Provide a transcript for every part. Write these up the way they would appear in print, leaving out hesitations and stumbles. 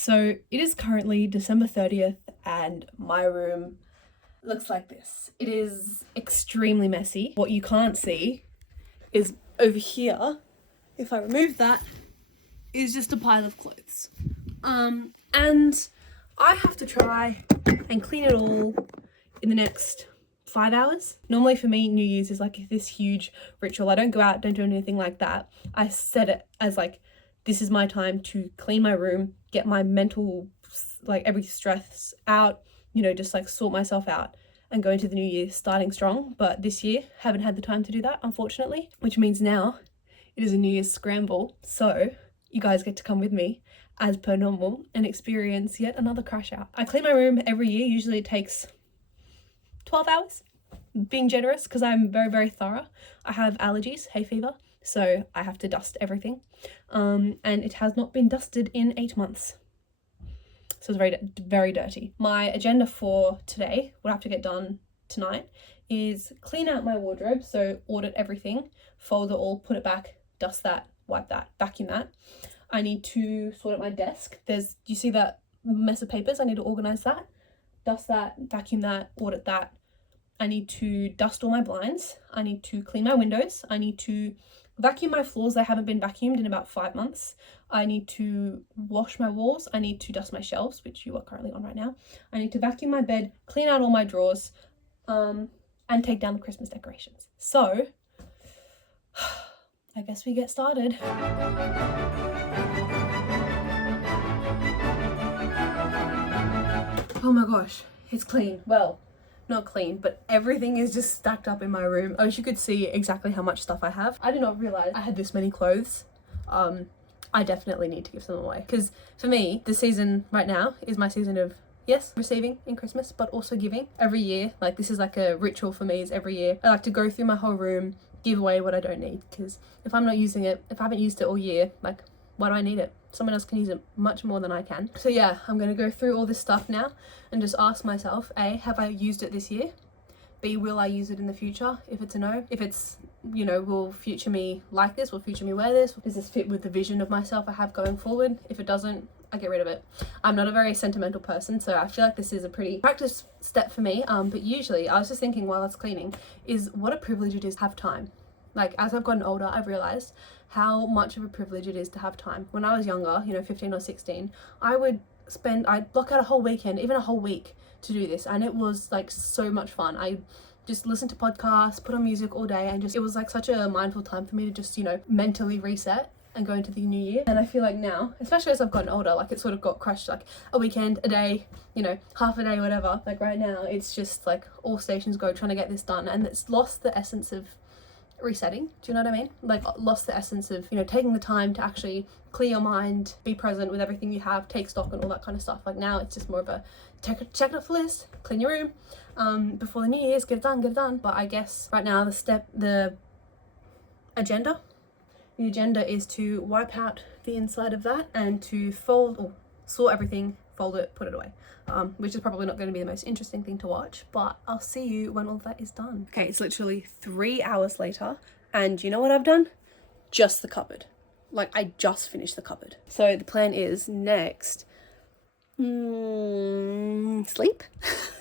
So it is currently December 30th and my room looks like this. It is extremely messy. What you can't see is over here, if I remove that, is just a pile of clothes. And I have to try and clean it all in the next 5 hours. Normally for me, New Year's is like this huge ritual. I don't go out, don't do anything like that. I set it as like, this is my time to clean my room, get my mental, like every stress out, you know, just like sort myself out and go into the new year starting strong. But this year, haven't had the time to do that, unfortunately, which means now it is a New Year's scramble. So you guys get to come with me as per normal and experience yet another crash out. I clean my room every year. Usually it takes 12 hours, being generous because I'm very, very thorough. I have allergies, hay fever, so I have to dust everything. And it has not been dusted in 8 months. So it's very, very dirty. My agenda for today, what I have to get done tonight, is clean out my wardrobe. So audit everything, fold it all, put it back, dust that, wipe that, vacuum that. I need to sort out my desk. You see that mess of papers? I need to organize that, dust that, vacuum that, audit that. I need to dust all my blinds. I need to clean my windows. I need to vacuum my floors. They haven't been vacuumed in about 5 months. I need to wash my walls. I need to dust my shelves, which you are currently on right now. I need to vacuum my bed, clean out all my drawers, and take down the Christmas decorations. So, I guess we get started. Oh my gosh, it's clean. Well, not clean, but everything is just stacked up in my room. I wish you could see exactly how much stuff I have. I did not realize I had this many clothes. I definitely need to give some away because for me, the season right now is my season of, yes, receiving in Christmas, but also giving. Every year, like this is like a ritual for me, is every year I like to go through my whole room, give away what I don't need, because if I'm not using it, if I haven't used it all year, like why do I need it? Someone else can use it much more than I can. So yeah, I'm gonna go through all this stuff now and just ask myself, A, have I used it this year? B, will I use it in the future? If it's a no. If it's, you know, will future me like this? Will future me wear this? Does this fit with the vision of myself I have going forward? If it doesn't, I get rid of it. I'm not a very sentimental person, so I feel like this is a pretty practice step for me. But usually, I was just thinking while I was cleaning, is what a privilege it is to have time. Like, as I've gotten older, I've realized how much of a privilege it is to have time. When I was younger, you know, 15 or 16, I'd block out a whole weekend, even a whole week to do this. And it was like so much fun. I just listened to podcasts, put on music all day, and it was like such a mindful time for me to just, you know, mentally reset and go into the new year. And I feel like now, especially as I've gotten older, like it sort of got crushed, like a weekend, a day, you know, half a day, whatever. Like right now, it's just like all stations go trying to get this done, and it's lost the essence of resetting. Do you know what I mean? Like lost the essence of, you know, taking the time to actually clear your mind, be present with everything you have, take stock and all that kind of stuff. Like now it's just more of a check it off the list, clean your room before the New Year's, get it done. But I guess right now the agenda is to wipe out the inside of that and to fold or sort everything, fold it, put it away. Which is probably not going to be the most interesting thing to watch, but I'll see you when all that is done. Okay, it's literally 3 hours later, and you know what I've done? Just the cupboard. Like, I just finished the cupboard. So the plan is next, sleep?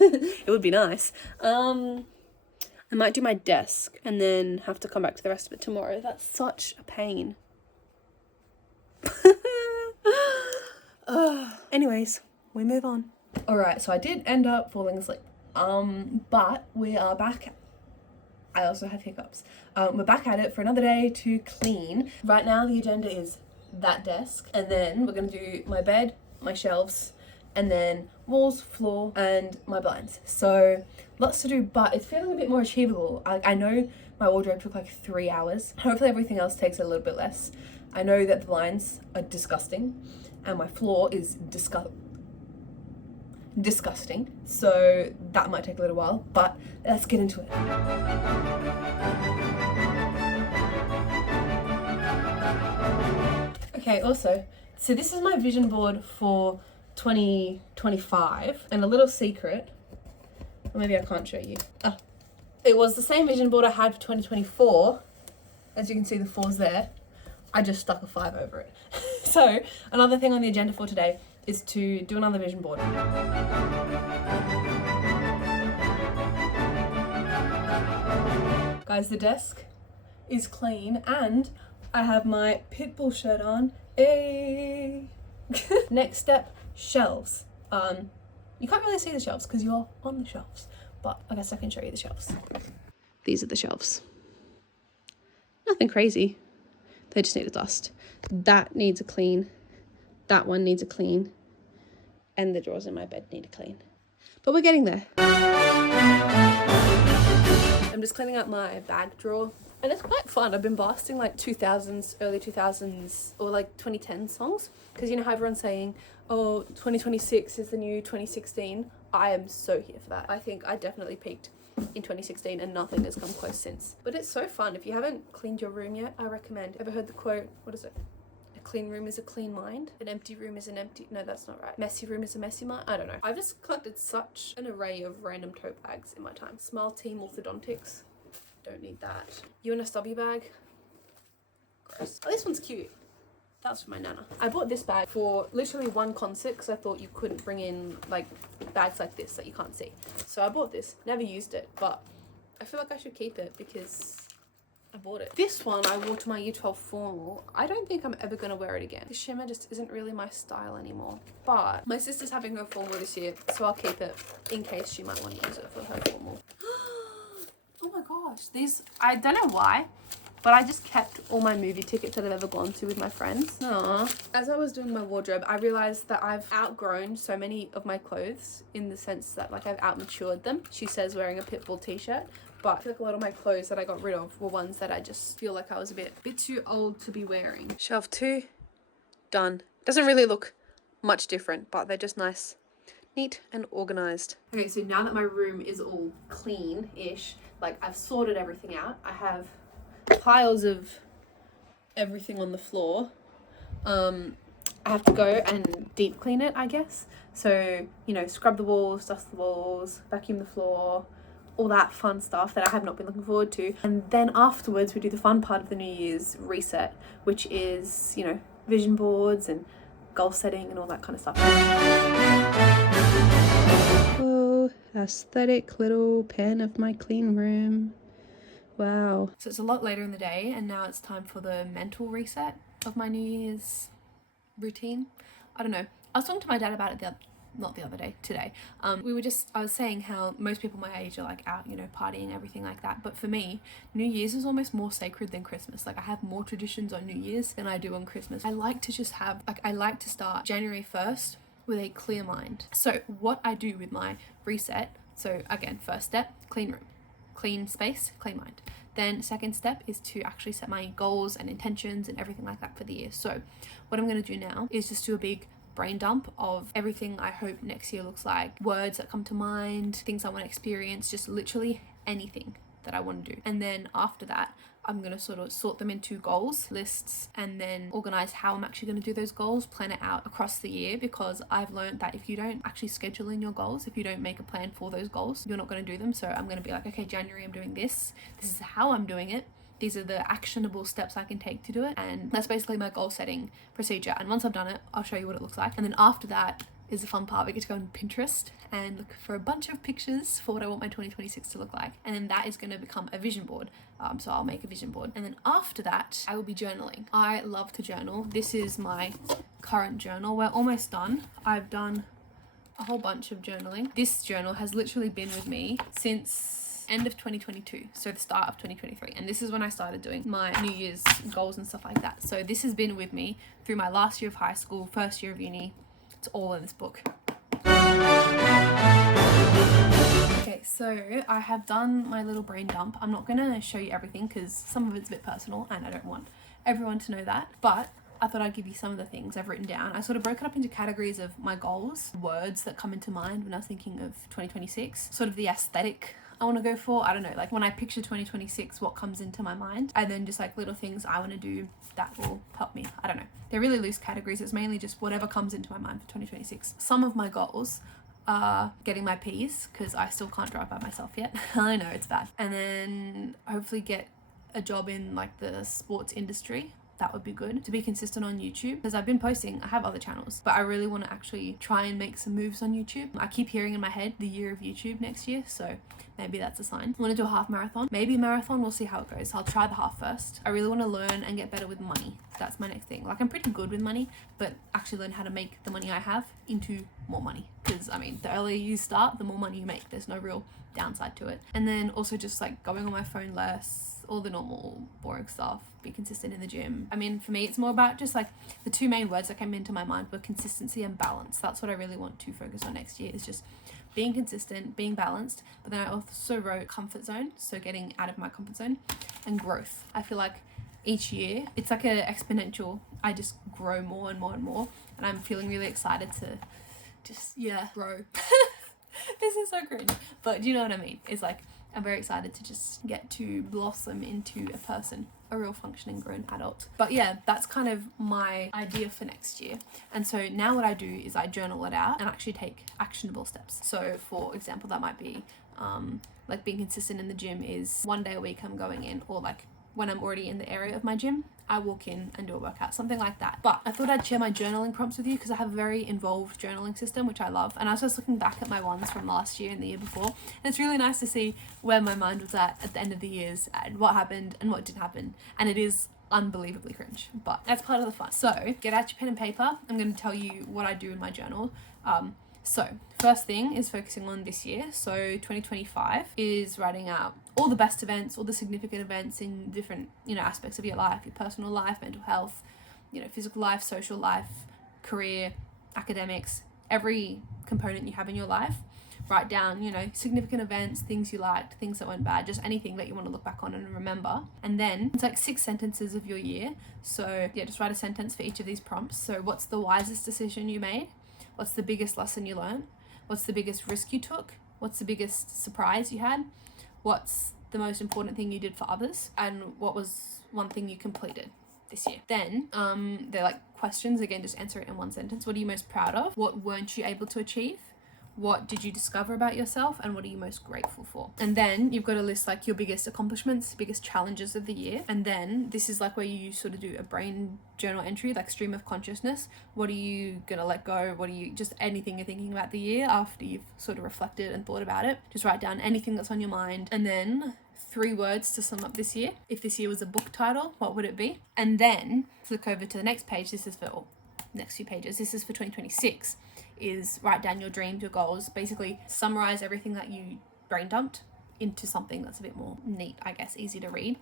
It would be nice. I might do my desk and then have to come back to the rest of it tomorrow. That's such a pain. Anyways, we move on. Alright, so I did end up falling asleep, but we are back. I also have hiccups. We're back at it for another day to clean. Right now the agenda is that desk, and then we're going to do my bed, my shelves, and then walls, floor, and my blinds. So lots to do, but it's feeling a bit more achievable. I know my wardrobe took like 3 hours. Hopefully everything else takes a little bit less. I know that the blinds are disgusting, and my floor is disgusting, so that might take a little while, but let's get into it. Okay, also, so this is my vision board for 2025, and a little secret, or maybe I can't show you. It was the same vision board I had for 2024. As you can see, the 4's there. I just stuck a 5 over it. So another thing on the agenda for today is to do another vision board. Guys, the desk is clean and I have my Pitbull shirt on. Hey. Next step, shelves. You can't really see the shelves because you're on the shelves, but I guess I can show you the shelves. These are the shelves. Nothing crazy. They just need a dust. That needs a clean. That one needs a clean. And the drawers in my bed need a clean. But we're getting there. I'm just cleaning up my bag drawer. And it's quite fun. I've been blasting like 2000s, early 2000s, or like 2010 songs. Because you know how everyone's saying, oh, 2026 is the new 2016. I am so here for that. I think I definitely peaked in 2016 and nothing has come close since. But it's so fun. If you haven't cleaned your room yet, I recommend. Ever heard the quote, what is it? A clean room is a clean mind. An empty room is an empty, no, that's not right. Messy room is a messy mind. I don't know. I've just collected such an array of random tote bags in my time. Smile Team Orthodontics. Don't need that. UNSW bag. Gross. Oh, this one's cute. That's for my nana. I bought this bag for literally one concert because I thought you couldn't bring in like bags like this that you can't see. So I bought this. Never used it, but I feel like I should keep it because I bought it. This one I wore to my Year 12 formal. I don't think I'm ever going to wear it again. The shimmer just isn't really my style anymore. But my sister's having her formal this year, so I'll keep it in case she might want to use it for her formal. Oh my gosh. These, I don't know why, but I just kept all my movie tickets that I've ever gone to with my friends. Aww. As I was doing my wardrobe, I realized that I've outgrown so many of my clothes in the sense that like I've outmatured them. She says wearing a Pitbull t-shirt, but I feel like a lot of my clothes that I got rid of were ones that I just feel like I was a bit too old to be wearing. Shelf 2, done. Doesn't really look much different, but they're just nice, neat and organized. Okay, so now that my room is all clean-ish, like I've sorted everything out, I have piles of everything on the floor. I have to go and deep clean it, I guess. So, you know, scrub the walls, dust the walls, vacuum the floor, all that fun stuff that I have not been looking forward to. And then afterwards we do the fun part of the New Year's reset, which is, you know, vision boards and goal setting and all that kind of stuff. Oh, aesthetic little pen of my clean room. Wow. So it's a lot later in the day and now it's time for the mental reset of my New Year's routine. I don't know. I was talking to my dad about it today. I was saying how most people my age are like out, you know, partying, everything like that. But for me, New Year's is almost more sacred than Christmas. Like I have more traditions on New Year's than I do on Christmas. I like to start January 1st with a clear mind. So what I do with my reset, so again, first step, clean room. Clean space, clean mind. Then second step is to actually set my goals and intentions and everything like that for the year. So what I'm going to do now is just do a big brain dump of everything I hope next year looks like, words that come to mind, things I want to experience, just literally anything that I want to do. And then after that, I'm going to sort of sort them into goals, lists, and then organize how I'm actually going to do those goals, plan it out across the year, because I've learned that if you don't actually schedule in your goals, if you don't make a plan for those goals, you're not going to do them. So I'm going to be like, okay, January, I'm doing this. This is how I'm doing it. These are the actionable steps I can take to do it. And that's basically my goal setting procedure. And once I've done it, I'll show you what it looks like. And then after that is the fun part. We get to go on Pinterest and look for a bunch of pictures for what I want my 2026 to look like. And then that is going to become a vision board. So I'll make a vision board. And then after that, I will be journaling. I love to journal. This is my current journal. We're almost done. I've done a whole bunch of journaling. This journal has literally been with me since end of 2022, so the start of 2023, and this is when I started doing my New Year's goals and stuff like that. So this has been with me through my last year of high school, first year of uni. It's all in this book. Okay, so I have done my little brain dump. I'm not gonna show you everything because some of it's a bit personal and I don't want everyone to know that, but I thought I'd give you some of the things I've written down. I sort of broke it up into categories of my goals, words that come into mind when I was thinking of 2026, sort of the aesthetic I want to go for. I don't know, like when I picture 2026, what comes into my mind, and then just like little things I want to do that will help me. I don't know, they're really loose categories. It's mainly just whatever comes into my mind for 2026. Some of my goals are getting my P's because I still can't drive by myself yet. I know it's bad. And then hopefully get a job in like the sports industry, that would be good. To be consistent on YouTube, because I've been posting, I have other channels, but I really want to actually try and make some moves on YouTube. I keep hearing in my head the year of YouTube next year, so maybe that's a sign. I want to do a half marathon, maybe a marathon, we'll see how it goes. I'll try the half first. I really want to learn and get better with money. That's my next thing. Like, I'm pretty good with money, but actually learn how to make the money I have into more money, because I mean, the earlier you start, the more money you make. There's no real downside to it. And then also just like going on my phone less, all the normal boring stuff, be consistent in the gym. I mean, for me, it's more about just like the two main words that came into my mind were consistency and balance. That's what I really want to focus on next year, is just being consistent, being balanced. But then I also wrote comfort zone, so getting out of my comfort zone, and growth. I feel like each year it's like an exponential. I just grow more and more and more, and I'm feeling really excited to just grow. This is so cringe, but do you know what I mean? It's like I'm very excited to just get to blossom into a person, a real functioning grown adult. But yeah, that's kind of my idea for next year. And so now what I do is I journal it out and actually take actionable steps. So for example, that might be like being consistent in the gym is 1 day a week I'm going in, or like when I'm already in the area of my gym, I walk in and do a workout, something like that. But I thought I'd share my journaling prompts with you because I have a very involved journaling system, which I love. And I was just looking back at my ones from last year and the year before, and it's really nice to see where my mind was at the end of the years and what happened and what didn't happen. And it is unbelievably cringe, but that's part of the fun. So get out your pen and paper. I'm going to tell you what I do in my journal. So first thing is focusing on this year. So 2025 is writing out all the best events, all the significant events in different, aspects of your life, your personal life, mental health, physical life, social life, career, academics, every component you have in your life. Write down, significant events, things you liked, things that went bad, just anything that you want to look back on and remember. And then it's like 6 sentences of your year. So yeah, just write a sentence for each of these prompts. So what's the wisest decision you made? What's the biggest lesson you learned? What's the biggest risk you took? What's the biggest surprise you had? What's the most important thing you did for others? And what was one thing you completed this year? Then they're like questions. Again, just answer it in one sentence. What are you most proud of? What weren't you able to achieve? What did you discover about yourself, and what are you most grateful for? And then you've got to list like your biggest accomplishments, biggest challenges of the year. And then this is like where you sort of do a brain journal entry, like stream of consciousness. What are you gonna let go? What are you, just anything you're thinking about the year after you've sort of reflected and thought about it. Just write down anything that's on your mind. And then 3 words to sum up this year. If this year was a book title, what would it be? And then flick over to the next page. This is for next few pages. This is for 2026. Is write down your dreams, your goals, basically summarize everything that you brain dumped into something that's a bit more neat, I guess, easy to read.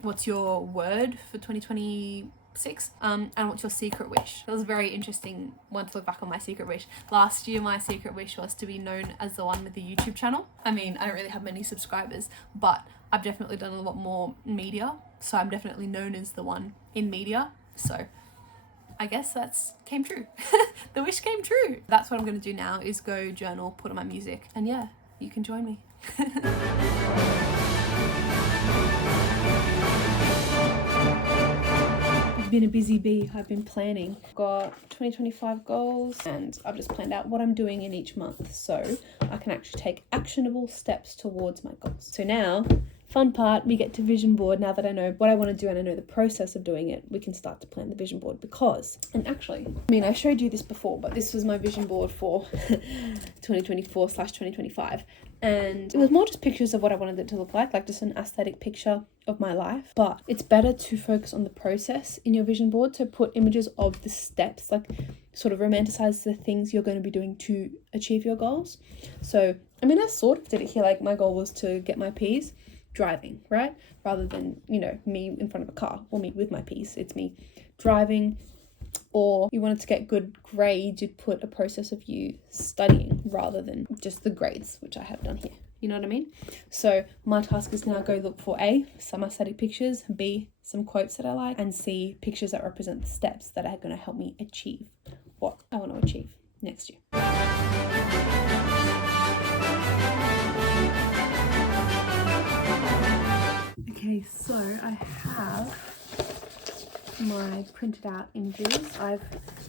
What's your word for 2026? And what's your secret wish? That was a very interesting one to look back on my secret wish. Last year, my secret wish was to be known as the one with the YouTube channel. I mean, I don't really have many subscribers, but I've definitely done a lot more media. So I'm definitely known as the one in media. So I guess that's came true. The wish came true. That's what I'm going to do now, is go journal, put on my music, and yeah, you can join me. I've been a busy bee. I've been planning. Got 2025 goals, and I've just planned out what I'm doing in each month so I can actually take actionable steps towards my goals. So now, fun part, we get to vision board. Now that I know what I want to do and I know the process of doing it, we can start to plan the vision board. Because, and actually, I mean, I showed you this before, but this was my vision board for 2024/2025. And it was more just pictures of what I wanted it to look like just an aesthetic picture of my life. But it's better to focus on the process in your vision board. So put images of the steps, like sort of romanticize the things you're going to be doing to achieve your goals. So, I mean, I sort of did it here. Like my goal was to get my P's driving, right? Rather than, me in front of a car, or me with my P's. It's me driving. Or you wanted to get good grades, you'd put a process of you studying rather than just the grades, which I have done here. You know what I mean? So my task is now go look for A, some aesthetic pictures, B, some quotes that I like, and C, pictures that represent the steps that are going to help me achieve what I want to achieve next year. Okay, so I have my printed out images. I've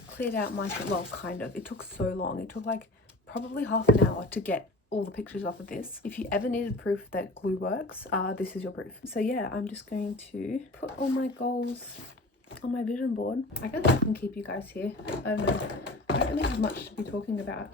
cleared out my, well, kind of. It took so long. It took like probably half an hour to get all the pictures off of this. If you ever needed proof that glue works, this is your proof. So yeah, I'm just going to put all my goals on my vision board. I guess I can keep you guys here. I don't know. I don't really have much to be talking about.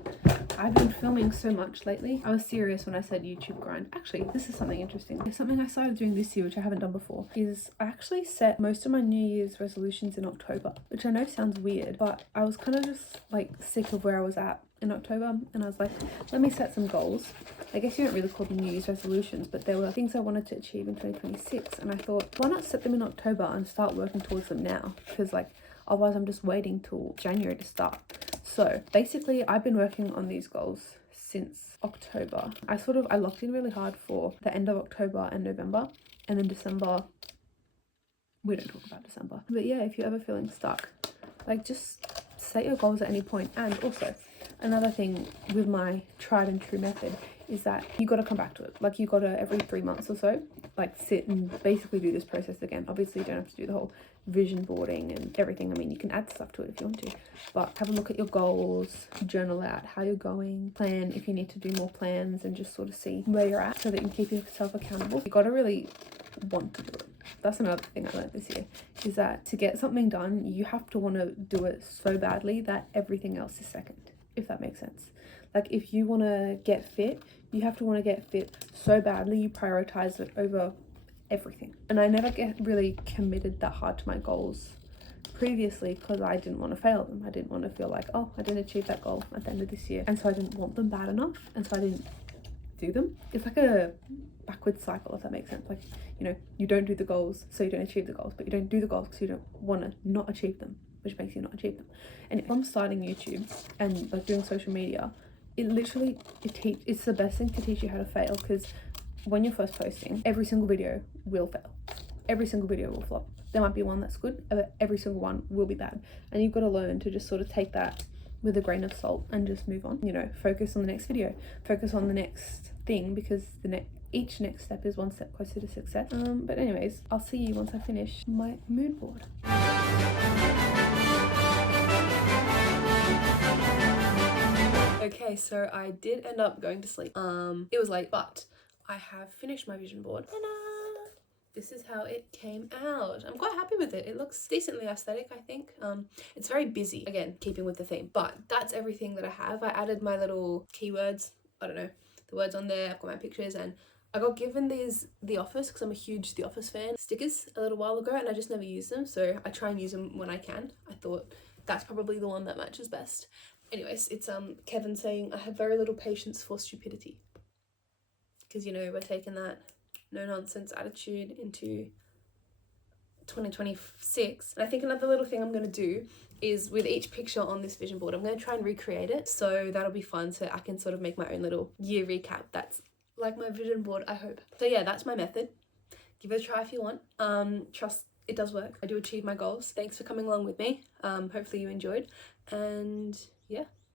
I've been filming so much lately. I was serious when I said YouTube grind. Actually, this is something interesting. It's something I started doing this year, which I haven't done before, is I actually set most of my New Year's resolutions in October, which I know sounds weird, but I was kind of just like sick of where I was at in October, and I was like, let me set some goals. I guess you don't really call them New Year's resolutions, but there were things I wanted to achieve in 2026, and I thought, why not set them in October and start working towards them now? Because like otherwise I'm just waiting till January to start. So basically I've been working on these goals since October. I locked in really hard for the end of October and November, and then December, we don't talk about December. But yeah, if you're ever feeling stuck, like just set your goals at any point. And also another thing with my tried and true method is that you got to come back to it. Like you got to every 3 months or so, like sit and basically do this process again. Obviously you don't have to do the whole vision boarding and everything. I mean, you can add stuff to it if you want to, but have a look at your goals, journal out how you're going, plan if you need to do more plans, and just sort of see where you're at so that you can keep yourself accountable. You got to really want to do it. That's another thing I learned this year, is that to get something done, you have to want to do it so badly that everything else is second, if that makes sense. Like if you want to get fit, you have to want to get fit so badly you prioritize it over everything. And I never get really committed that hard to my goals previously because I didn't want to fail them. I didn't want to feel like, oh, I didn't achieve that goal at the end of this year, and so I didn't want them bad enough, and so I didn't do them. It's like a backwards cycle, if that makes sense. Like, you know, you don't do the goals so you don't achieve the goals, but you don't do the goals because you don't want to not achieve them, which makes you not achieve them. And if I'm starting YouTube and like doing social media, it's the best thing to teach you how to fail, because when you're first posting, every single video will fail. Every single video will flop. There might be one that's good, but every single one will be bad. And you've got to learn to just sort of take that with a grain of salt and just move on. You know, focus on the next video, focus on the next thing, because each next step is one step closer to success. But anyways, I'll see you once I finish my mood board. Okay, so I did end up going to sleep. It was late, but I have finished my vision board. Ta-da! This is how it came out. I'm quite happy with it. It looks decently aesthetic, I think. It's very busy, again, keeping with the theme, but that's everything that I have. I added my little keywords, I don't know, the words on there. I've got my pictures, and I got given these The Office, because I'm a huge The Office fan, stickers a little while ago, and I just never use them, so I try and use them when I can. I thought that's probably the one that matches best. Anyways, it's Kevin saying, I have very little patience for stupidity. Because, you know, we're taking that no-nonsense attitude into 2026. And I think another little thing I'm going to do is, with each picture on this vision board, I'm going to try and recreate it. So that'll be fun, so I can sort of make my own little year recap that's like my vision board, I hope. So yeah, that's my method. Give it a try if you want. Trust it does work. I do achieve my goals. Thanks for coming along with me. Hopefully you enjoyed. And yeah.